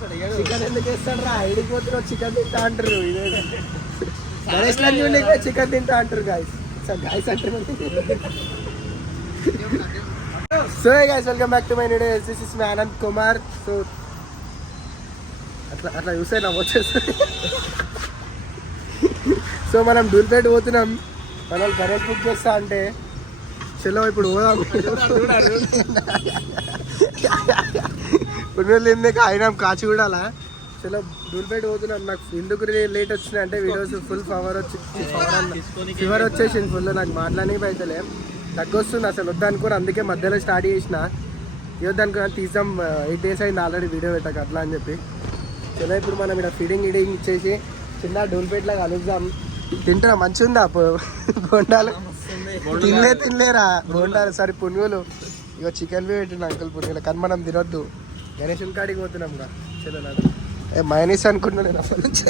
Chicken ఎందుకు వేస్తాడు రా? ఐడిపోతున్నావు చికెన్ తింటా అంటారు. ఇదే గణేష్ లంచ్ చికెన్ తింటా అంటారు గాయస్. గాయస్ అంటారు. So guys welcome back to my video. This is my Anant Kumar. So అట్లా చూస్తే నాకు వచ్చేస్తుంది. సో మనం డూల్పేట పోతున్నాం. మన వాళ్ళు గణేష్ బుక్ చేస్తా అంటే చలో ఇప్పుడు పోదాం. పుణ్యులు ఎందుకు అయినాం కాచిగూడాలా. చలో డూల్పేట పోతున్నాం. నాకు ఎందుకు లేట్ వచ్చినాయి అంటే వీడియోస్ ఫుల్ ఫీవర్ వచ్చేసింది ఫుల్. నాకు మాట్లాడడానికి అయితేలే తగ్గొస్తుంది అసలు వద్దనుకోరు. అందుకే మధ్యలో స్టార్ట్ చేసిన. ఇవ్వద్దనుకున్నా తీసాం. 8 days అయింది ఆల్రెడీ వీడియో పెట్టక అట్లా అని చెప్పి. చలో ఇప్పుడు మనం ఇక్కడ ఫీడింగ్ ఇచ్చేసి చిన్న డూల్పేటలో కలుద్దాం. తింటున్నా మంచిగా ఉందా బోండాలు? తినలేరా బోండాలు? సరే పునుగులు ఇక చికెన్ బి పెట్టిన అంకుల్ పునుగులు. కానీ మనం తినొద్దు. గణేషన్ కాడికి పోతున్నాం రా. చలో నాడు మైనస్ అనుకున్నా నేను అసలు నుంచి.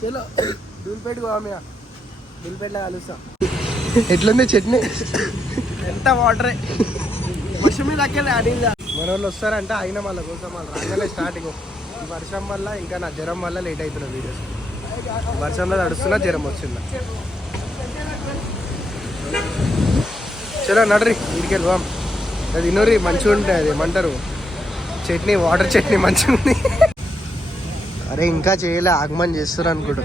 చలో డూల్పేట పోవామియా. డూల్పేటలో కలుస్తాం. ఎట్లుంది చట్నీ? ఎంత వాటరే వర్షం మీద అక్కలే అడిగిందా. మన వాళ్ళు వస్తారంటే అయినా వాళ్ళ కోసం వాళ్ళు రాగానే స్టార్టింగ్. ఈ వర్షం వల్ల ఇంకా నా జ్వరం వల్ల లేట్ అవుతున్నా వీడియోస్. వర్షంలో నడుస్తున్నా జ్వరం వచ్చిందా. చలో నడరి ఇంటికి వెళ్ళాం. అది ఇన్నోరి మంచిగా ఉంటాయి. అది ఏమంటారు చట్నీ, వాటర్ చట్నీ మంచిగా ఉంది. అరే ఇంకా చేయలే ఆగమని చేస్తారు అనుకుంటా.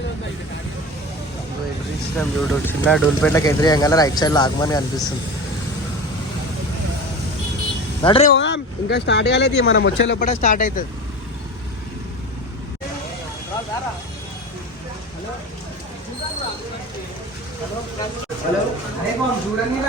ఎదురిస్తున్నాం చూడు. చిన్న డూల్పేటలకు ఎదురేయంగా రైట్ సైడ్లో ఆగమని అనిపిస్తుంది. నడరే ఇంకా స్టార్ట్ కాలేదు. మనం వచ్చే లోపల స్టార్ట్ అవుతుంది. చూడండి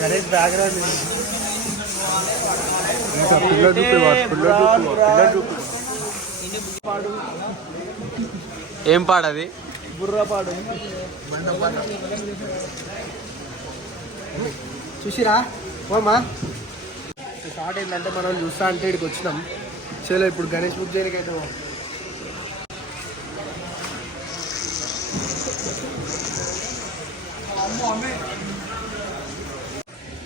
గణేష్ బ్యాక్గ్రౌండ్ ఏం పాడది? బుర్రా పాడు. చూసిరా ఓమా స్టార్ట్ అయిందంటే మనం చూస్తా అంటే ఇక్కడికి వచ్చినాం. చలో ఇప్పుడు గణేష్ బుక్ చేయడానికి అయితే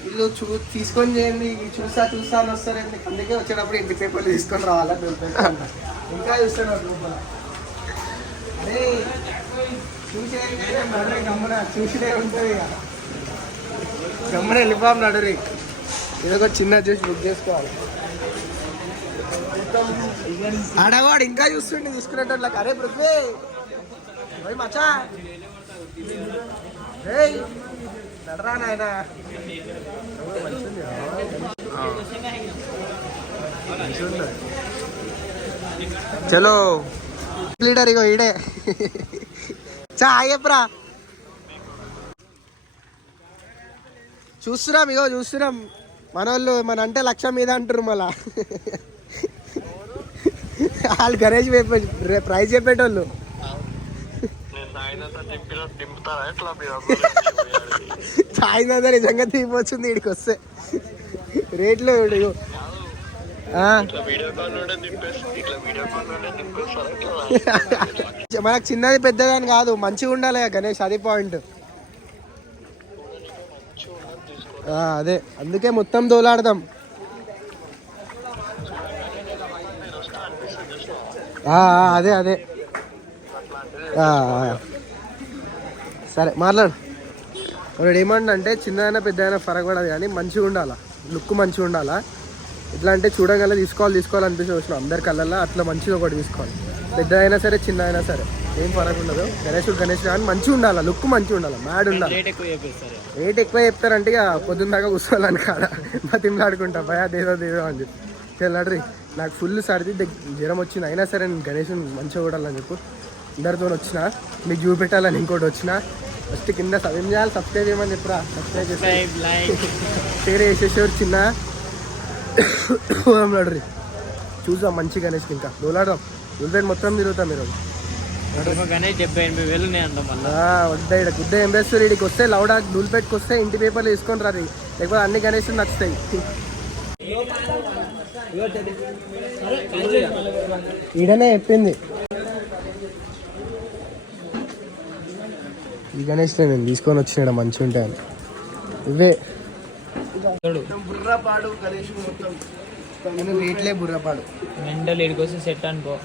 వీళ్ళు తీసుకొని చేయండి. చూస్తా అని వస్తారండి. అందుకే వచ్చేటప్పుడు ఇంటి పేపర్లు తీసుకొని రావాలా ఇంకా చూస్తున్నారు లోపల. అదే గమ్మన చూసినే ఉంటుంది. గమ్మన వెళ్ళిపోం నడురి. ఏదో చిన్న చూసి బుక్ చేసుకోవాలి. ఆడవాడు ఇంకా చూస్తుండే తీసుకునేటోళ్ళకి. అరే పృథ్వీ మచా నడరా నాయన. చలో లీడర్ ఇగో ఈడే చాయప్రా. చూస్తున్నాం మన వాళ్ళు మన అంటే 1,00,000 మీద అంటారు. మళ్ళా వాళ్ళు గణేష్ ప్రైజ్ చెప్పేటోళ్ళు. సాయినాథ నిజంగా తీపొచ్చింది వీడికి వస్తే రేట్లు. మనకు చిన్నది పెద్దదని కాదు, మంచిగా ఉండాలి గణేష్. అది పాయింట్. అదే అందుకే మొత్తం దోలాడదాం. అదే సరే మాట్లాడు. వాడు ఏమంటే చిన్నదైనా పెద్దదైనా ఫరక్ పడదు కానీ మంచిగా ఉండాలా, లుక్ మంచిగా ఉండాలా. ఎట్లా అంటే చూడగల తీసుకోవాలనిపిస్తే వచ్చిన అందరి కళ్ళల్లో అట్లా మంచిగా ఒకటి తీసుకోవాలి. పెద్ద అయినా సరే చిన్న అయినా సరే ఏం ఫరక్ ఉండదు. గణేష్ కానీ మంచిగా ఉండాలి, లుక్ మంచిగా ఉండాలి, మ్యాడ్ ఉండాలి. రేట్ ఎక్కువ చెప్తారంటే ఇక పొద్దున్న దాకా కూర్చోవాలని కాడ మా తిమ్లాడుకుంటా భయా దేదో అని చెప్పి. నడ్రి నాకు ఫుల్ సర్ది జ్వరం వచ్చింది, అయినా సరే నేను గణేష్ మంచిగా చూడాలని చెప్పు అందరితో వచ్చిన, మీకు చూపెట్టాలని ఇంకోటి వచ్చిన. ఫస్ట్ కింద ఏం చేయాలి, సబ్స్క్రైబ్ చేయమని చెప్పురా. సబ్స్క్రైబ్ చేసి షేర్ చేసేసేవారు చిన్న నడురి చూద్దాం మంచి గణేష్కి. ఇంకా దోలాడదాం, దూల్పేట మొత్తం తిరుగుతాం మీరు. గణేష్ 70,000 అంటాం వద్దా ఇక్కడ గుద్ద ఎంబేస్తారు. ఇక్కడికి వస్తే లౌడా దూల్పేటకి వస్తే ఇంటి పేపర్లు తీసుకొని రాదు, లేకపోతే అన్ని గణేష్లు నచ్చుతాయి. ఈడనే చెప్పింది ఈ గణేష్ నేను తీసుకొని వచ్చిన మంచిగా ఉంటాయని. ఇవే బుర్రపాడు గణేష్ మొత్తం రేట్లే బుర్రపాడు మెంటల్ ఇడికొస్తే సెట్ అనుకో.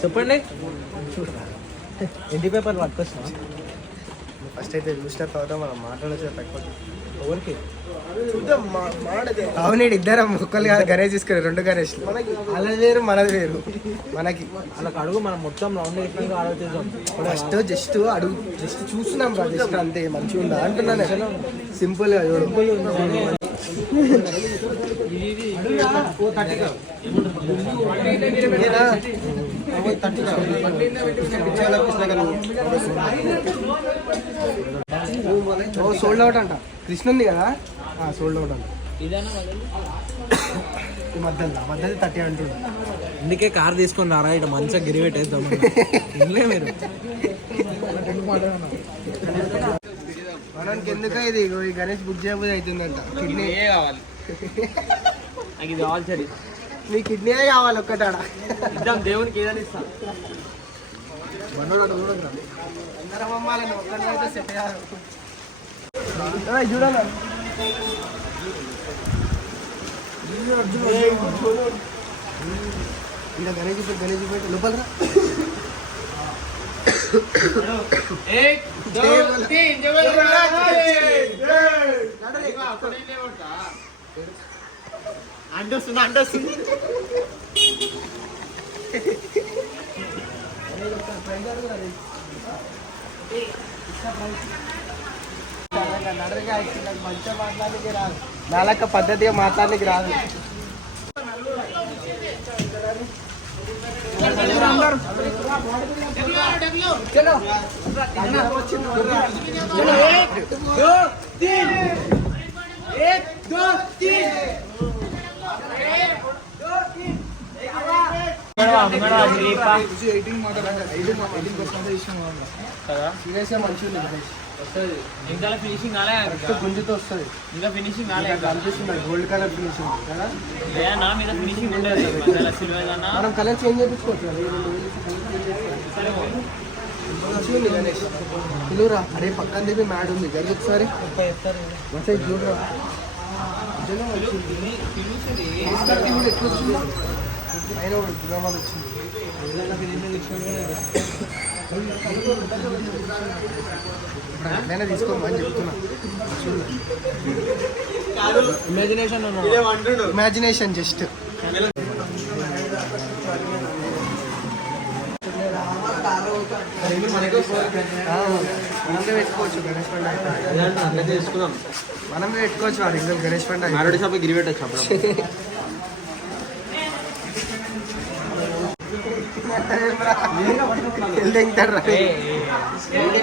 చెప్పండి ఇంటి పేపర్ పట్టుకొచ్చిన. ఫస్ట్ అయితే చూసిన తర్వాత మనం మాట్లాడచ్చు తక్కువ. ఎవరికి అవునేడు ఇద్దరం ఒక్కళ్ళు కాదు గణేష్ తీసుకుని 2 గణేష్లు. వాళ్ళది వేరు మనది వేరు. మనకి అలా అడుగు, మనం మొత్తం రౌండ్ ఆలోచిద్దాం. ఫస్ట్ జస్ట్ అడుగు, జస్ట్ చూస్తున్నాం రా జస్ట్ అంతే. మంచిగా ఉందా అంటున్నాను, సింపుల్ గా చూడు. సోల్డ్ అవుట్ అంట, కృష్ణ ఉంది కదా సోల్డ్ అవుట్ అంట. ఈ మధ్యలో 30 అంటుంది. అందుకే కార్ తీసుకొని రారా, ఇట్లా మంచిగా గిరి పెట్టేద్దాం. ఇంట్లో మీరు మనకి ఎందుక ఇది ఈ గణేష్ బుక్ చేయబోదు అవుతుందంట. కిడ్నీ కావాలి నాకు, ఇది కావాలి సరే. నీ కిడ్నీ కావాలి ఒక్కటాడ. ఇద్దాం దేవునికి, ఏదైనా ఇస్తాం. అందరం అమ్మాలని ఒక్కడైతే సెట్ కాదు. చూడాలి ఇలా గణేష్ పెట్టి లోపల అంటొస్తుంది. మంచిగా మాట్లాడడానికి రాదు, నాలక పద్ధతిగా మాట్లాడడానికి రాదు. ఇంకా ఫినిషింగ్ గుంజుతో వస్తుంది, ఇంకా ఫినిషింగ్ అనిపిస్తుంది గోల్డ్ కలర్ ఫినిషింగ్ కదా. నా మీద ఫినిషింగ్ ఉండేది మనం కలర్ చేంజ్ చేయించుకోవచ్చు. గణేష్ పిలువురా, అరే పక్కన దిగి మ్యాడ్ ఉంది జరిగి ఒకసారి చూడరా. అయినా గుణమాలు వచ్చింది. ఎట్లయినా తీసుకోమని చెప్తున్నా. ఇమాజినేషన్ జస్ట్ మనమే పెట్టుకోవచ్చు గణేష్ పండుగ. తీసుకుందాం, మనమే పెట్టుకోవచ్చు ఆ రింగులు గణేష్ పండుగ. ఆల్రెడీ షాప్ గిరి పెట్టచ్చు.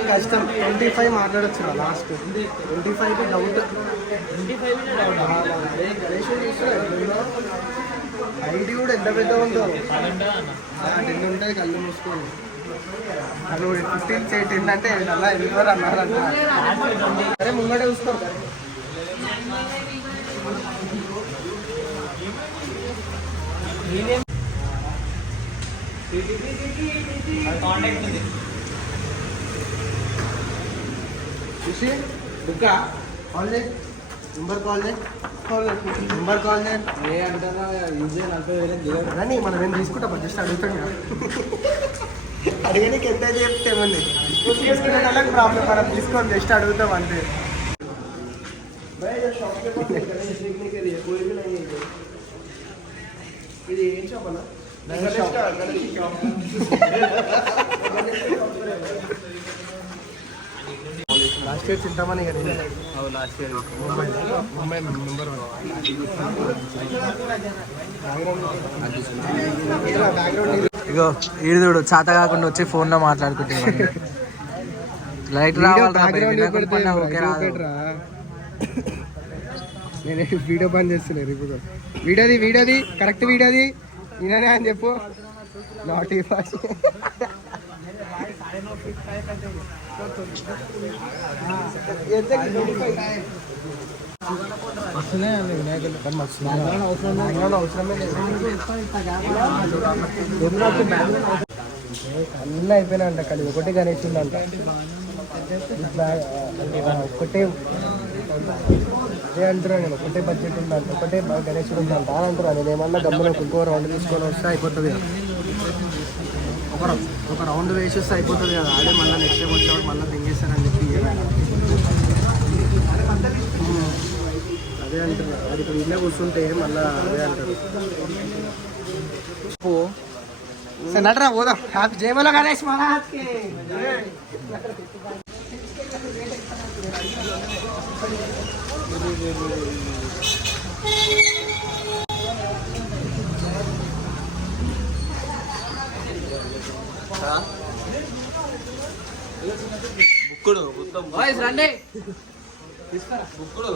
కష్టం. 25 మాట్లాడచ్చు లాస్ట్. 25 డౌట్. ఐడి కూడా ఎంత పెద్ద ఉందో 10 ఉంటుంది. కళ్ళు మూసుకోండి. అది 15 10 అంటే అలా వెళ్ళిపోరు అన్నారంట. అరే ముంగట చూసుకో. చూసి బుక్క కాల్ చేయి, నెంబర్ కాల్ చేయి, నెంబర్ కాల్ చేయి. ఏ అంటారా ఈజీ 40,000 కానీ మనం ఏం తీసుకుంటాం జస్ట్ అడుగుతాం కదా. అడిగడానికి ఎంత చెప్తే ఏమన్నా తీసుకునే వాళ్ళకి ప్రాబ్లం, మనం తీసుకొని జస్ట్ అడుగుతాం అంతే. ఇది ఏం చెప్పాలా లాస్ట్ ఇయర్ చింతామణి కానీ last year Mumbai number 1 background. ఇగో ఈడు చూడు చాత కాకుండా వచ్చి ఫోన్ లో మాట్లాడుకుంటున్నాను. లైట్ రావాలి. నేను వీడియో బంద్ చేస్తున్నాను ఇప్పుడు. వీడియోది కరెక్ట్ వీడియోది నేనే అని చెప్పు. నాట్ ఈ ఫాస్ట్ అన్నీ అయిపోయినాయంట. కానీ ఒకటే గణేష్ ఉందంట. ఒకటే అదే అంటున్నాను నేను. ఒకటే బడ్జెట్ ఉందంట, ఒకటే గణేశుడు ఉందంట అని అంటున్నాను. నేను ఏమన్నా గమ్మున ఇంకో రౌండ్ తీసుకొని వస్తే అయిపోతుంది కదా. ఒక రౌండ్ వేసేస్తే అయిపోతుంది కదా. అదే మళ్ళీ నెక్స్ట్ టైం వచ్చేవాడు మళ్ళీ దింగేస్తారని చెప్పి అదే అంటున్నారు. అది ఇప్పుడు ఇల్లే కూర్చుంటే మళ్ళీ అదే అంటారు. సరే నటరా పోదాం. హ్యాపీ జయమల గణేష్ మహారాజ్కి. బుక్కుడు రండి బుక్కుడు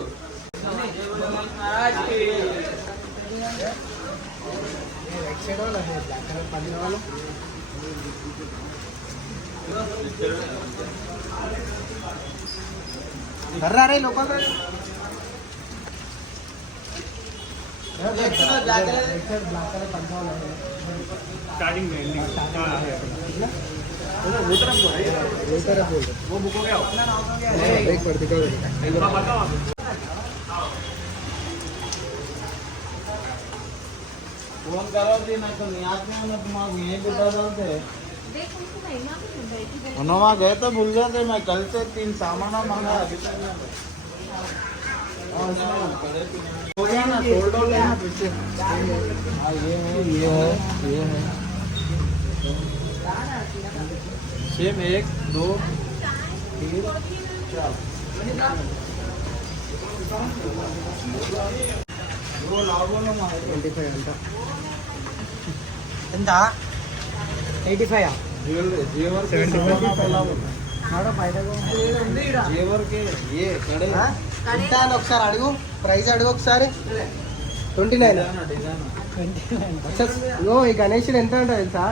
रे लोग स्टार्टिंग में वो तरफ बोल वो बुक हो गया एक बार दिखाओ बताओ फोन करो जी मैं तो नहीं आते हैं तुम्हारा यहीं बिता जाते वहाँ गए तो भूल जाते. मैं कल से 3 सामान मंगा अभी तक हो गया ना. सोल्ड हो गया पीछे. ये है सेम 1 2 3 4 वो लाभो ना 25 अंत ఎంత 85 जेवर 75 जेवर के ये कड़े ఎంత అని ఒకసారి అడుగు. ప్రైస్ అడుగు ఒకసారి. 29 ఇగో ఈ గణేషుడు ఎంత అంట తెలుసా?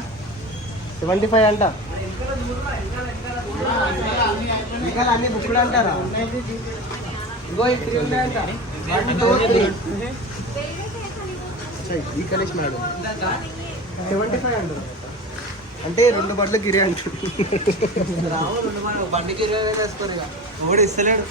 75 అంట. ఇంకా అన్ని బుక్కులు అంటారా? ఇగో ఈ 3 ఉన్నాయంట. ఈ గణేష్ మేడం 75 అంటారు. అంటే 2 బండ్లు గిరి అంటారు. బండికి 20 వేస్తారు ఇక ఓడి ఇస్తలేడు.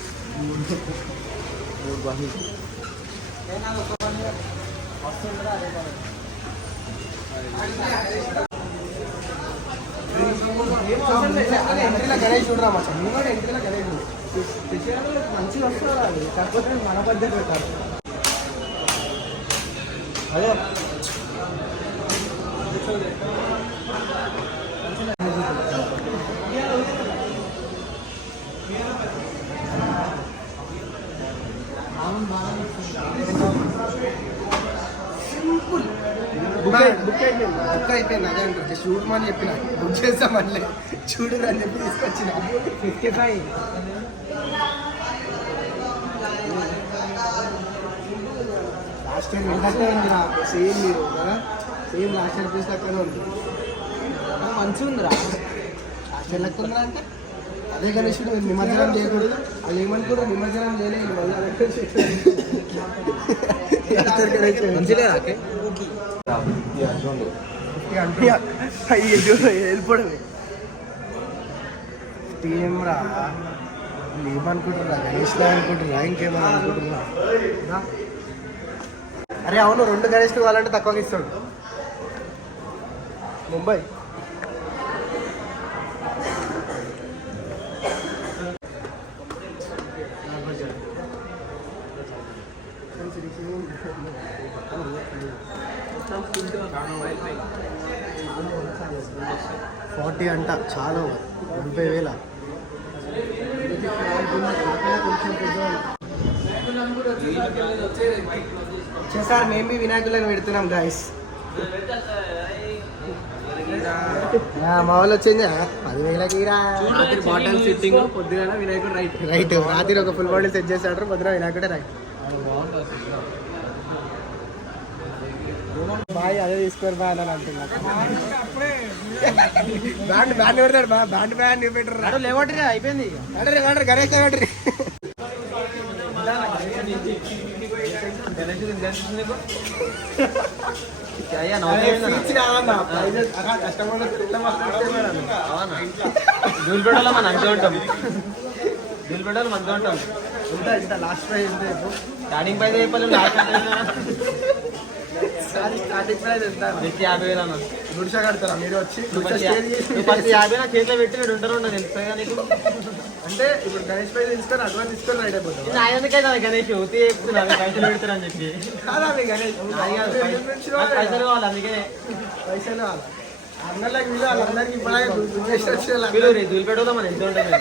ఎంట్రీలో గణేష్ చూడరా మా నేను కూడా ఎంట్రీలో గణేష్ మంచిగా వస్తారా? కాకపోతే మన పద్ధతి పెట్టారు. అదే బుక్ అయిపోయింది. అదే అంటే షూట్ అని చెప్పిన బుక్ చేస్తాం మళ్ళీ చూడరు అని చెప్పి తీసుకొచ్చిన 55. లాస్ట్ టైం ఏంటంటే సేమ్ మీరు కదా సేమ్ లాస్ట్ టైం పీస్ లెక్కనే ఉంది. మంచిగా ఉందిరా. లాస్ట్ టైం లెక్క ఉందా అంటే అదే గణేశుడు నిమజ్జనం చేయకూడదు. వాళ్ళు ఏమనుకోరు నిమజ్జనం చేయలేదు మళ్ళీ వెళ్ళిపోవడమే. టీఎం రా ఏమనుకుంటున్నా గణేష్లా అనుకుంటున్నా ఇంకేమని అనుకుంటున్నా. అరే అవును 2 గణేష్లు కావాలంటే తక్కువగా ఇస్తాడు ముంబై. $40 అంట. చాలా 40,000. సార్ మేము వినాయకులను పెడుతున్నాం గాయస్. మా వాళ్ళు వచ్చింది 10,000కి రాత్రి బాటిల్ సిట్టింగ్, పొద్దున వినాయకుడు రైట్ రాత్రి ఒక ఫుల్ బాటిల్ సెట్ చేశాడు, పొద్దున వినాయకుడే రైట్. బాయ్ అదే తీసుకోరు బా అని అంటున్నారు. బ్యాండ్ పెడతాడు బా, బ్యాండ్ పెట్టరు లేవట్రీ అయిపోయింది. వాడరు గణేష్ లేవట్రీ. దూల్పేటలో మనం అంతే ఉంటాం. దూల్పేటలో మంచిగా ఉంటాం. లాస్ట్ ప్రైజ్ స్టార్టింగ్ ప్రైజ్ అయిపోయి స్టార్టింగ్ ప్రైజ్ ఎంత? 50,000 అన్న. గుడిసా కడతారా మీరు వచ్చి? 50 నా చేతిలో పెట్టి మీరు ఉంటారు తెలుస్తుంది కదా నీకు. అంటే ఇప్పుడు గణేష్ ప్రైజ్ తీసుకొని అడ్వాన్స్ తీసుకొని రైట్ అయిపోతాం. ఆయనకైతే గణేష్ ఊతి చెప్తున్నారు పైసలు పెడతారని చెప్పి. కాదా మీ గణేష్ పైసలు కావాలి అందుకే పైసలు కావాలి. అందరికి వీళ్ళు వాళ్ళందరికీ ఇప్పుడు దూల్పేటలో మనం ఎంత ఉంటుంది.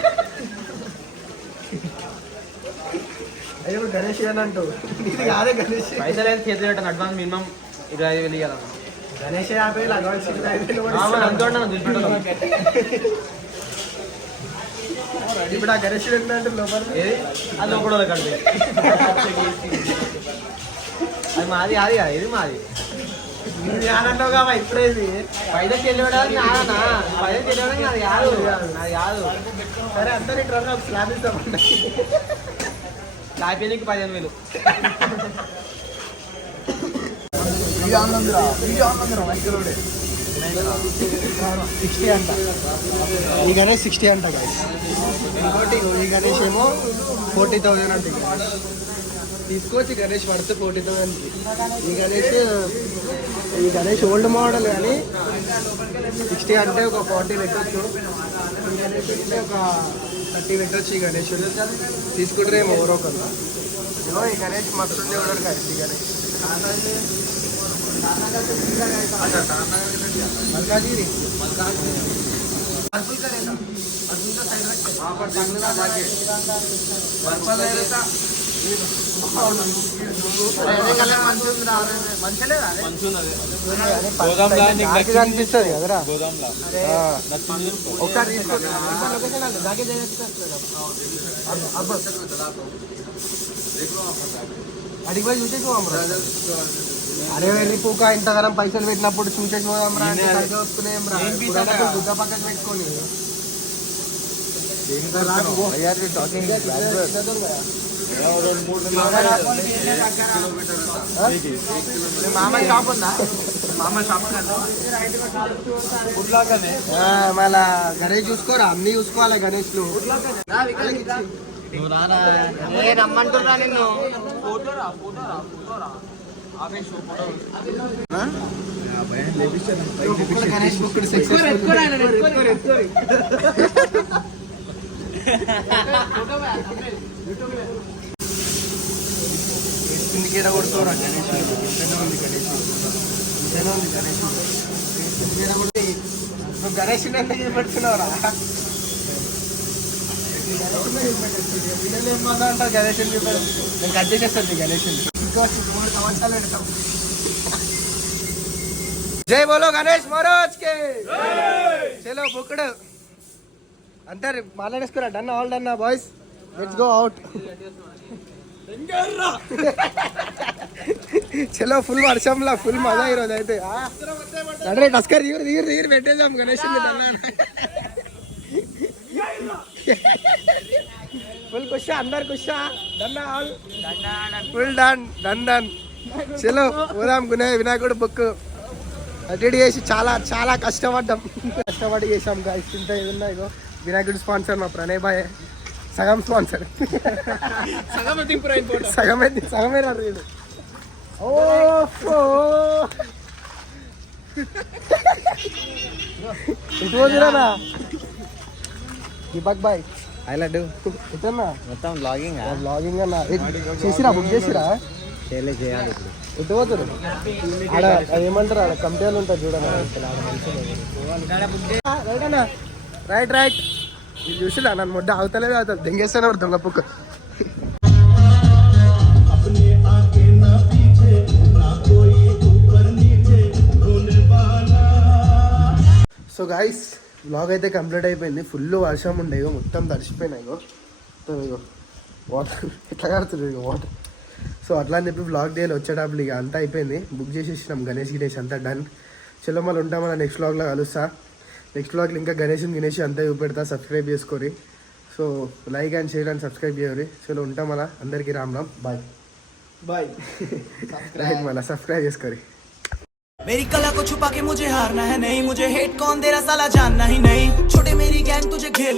అయ్యో గణేష్ అని అంటూ ఇది కాదే గణేష్. పైసలు అయితే చేతిలో పెట్టాను అడ్వాన్స్ మినిమం 25,000 ఇవ్వాలి. గణేష్ 50,000 అడ్వాన్స్ 25,000 అంత ఉంటాను దూల్పేటలో. ఇప్పుడు ఆ గణేష్ ఏంటంటే లోపల అది లోపల కంటే అది మాది అది కదా ఇది మాది. ఆనందంగా కావా ఇప్పుడేది పైసలు చెల్లివ్వడానికి నాదన్నా. పైసలు చెల్లివ్వడానికి నాది కాదు, నాది కాదు. సరే అందరి ట్రక్ ఒక స్లాబ్ ఇస్తామండి. లాపేనికి 15,000. ఈ గణేష్ 60 అంట guys. ఇంకోటి ఈ గణేష్ ఏమో 40,000 అంటే తీసుకోవచ్చు. గణేష్ పడితే 40,000. ఈ గణేష్ ఓల్డ్ మోడల్ కానీ 60 అంటే ఒక 40 పెట్టచ్చు. ఈ గణేష్ అంటే ఒక 30 పెట్టచ్చు. ఈ గణేష్ తీసుకుంటారేమో ఎవరో ఒకరు. ఈ గణేష్ మస్తు ఉండే ఉన్నాడు guys. ఈ గణేష్ मलकाजी అనిపిస్తుంది కదరా ఒకసారి తీసుకోండి. అడిగి పోయి చూసేసుకో. అరే వెళ్ళిపోక ఇంతగానం పైసలు పెట్టినప్పుడు చూసేసుకోదాం రా అంటే వస్తున్నాం రా. గుడ్డ పక్కన పెట్టుకొని మామయ్య షాప్ ఉందా? మామయ్య షాప్ మళ్ళా గణేష్ చూసుకోరా, అన్ని చూసుకోవాలి గణేష్ లు. రమ్మంటున్నా నిన్ను. గణేష్ బుక్ ఇంటికి కొడుకోరా గణేష్. నువ్వు గణేష్ ఎందుకు పెడుతున్నావురా? అంటారు గణేష్ చూపెడు. నేను కట్ చేసేస్తాను గణేష్. ఇంకా 3 సంవత్సరాలు పెడతాం. జై బోలో గణేష్ మహారాజ్ కే. చలో బుక్కడు అంటారు మాట్లాడేసుకురా. Done all done boys, let's go out. చలో ఫుల్ వర్షంలా ఫుల్ మజా ఈరోజు అయితే. అరే టస్కర్ తీరు పెట్టేద్దాం గణేష్. ఫుల్ కుషా అందరు Kusha. Done all full done. చలో పోదాం వినాయకుడు బుక్ రెడీ చేసి చాలా కష్టపడి చేసాం గాయస్. ఇంత ఏదన్నా ఇగో వినాయకుడు స్పాన్సర్ మా ప్రణయ్ బాయ్. సగం స్పాన్సర్, సగమే రాదు. ఇటు పోతున్నా దీపక్ బాయ్. మొత్తం బ్లాగింగ్ అన్న చేసిరా, బుక్ చేసిరా? చేయాలి. ఎటు పోతారు? ఆడ ఏమంటారు, ఆడ కంపెనీలు ఉంటాయి చూడండి. రైట్ ఇది చూసినా నన్ను మొడ్డ అవతలేదు అవుతుంది దెంగేస్తానే వాడు దొంగ పుక్క. సో గాయస్ వ్లాగ్ అయితే కంప్లీట్ అయిపోయింది. ఫుల్ వర్షం ఉండే, ఇగో మొత్తం తడిసిపోయినాయి. ఇగో వాటర్ ఎట్లా కడుతుంది ఇక వాటర్. సో అట్లా అని చెప్పి వ్లాగ్ డేలో వచ్చేటప్పుడు ఇక అంతా అయిపోయింది. బుక్ చేసేసినాం గణేష్ అంతా డన్. చలో మళ్ళీ ఉంటాం, మళ్ళీ నెక్స్ట్ వ్లాగ్లో కలుస్తా. నెక్స్ట్ వ్లాగ్లో ఇంకా గణేష్ అంతా చూపెడతా. సబ్స్క్రైబ్ చేసుకోరి. So like and share and subscribe చేయరు. చలో ఉంటాం మళ్ళీ. అందరికీ రామ్ బాయ్ బాయ్. రైట్ మళ్ళీ సబ్స్క్రైబ్ చేసుకోరి. मेरी कला को छुपा के मुझे हारना है नहीं, मुझे हेट कौन दे रहा साला जानना ही नहीं, छोटे मेरी गैंग तुझे घेर ले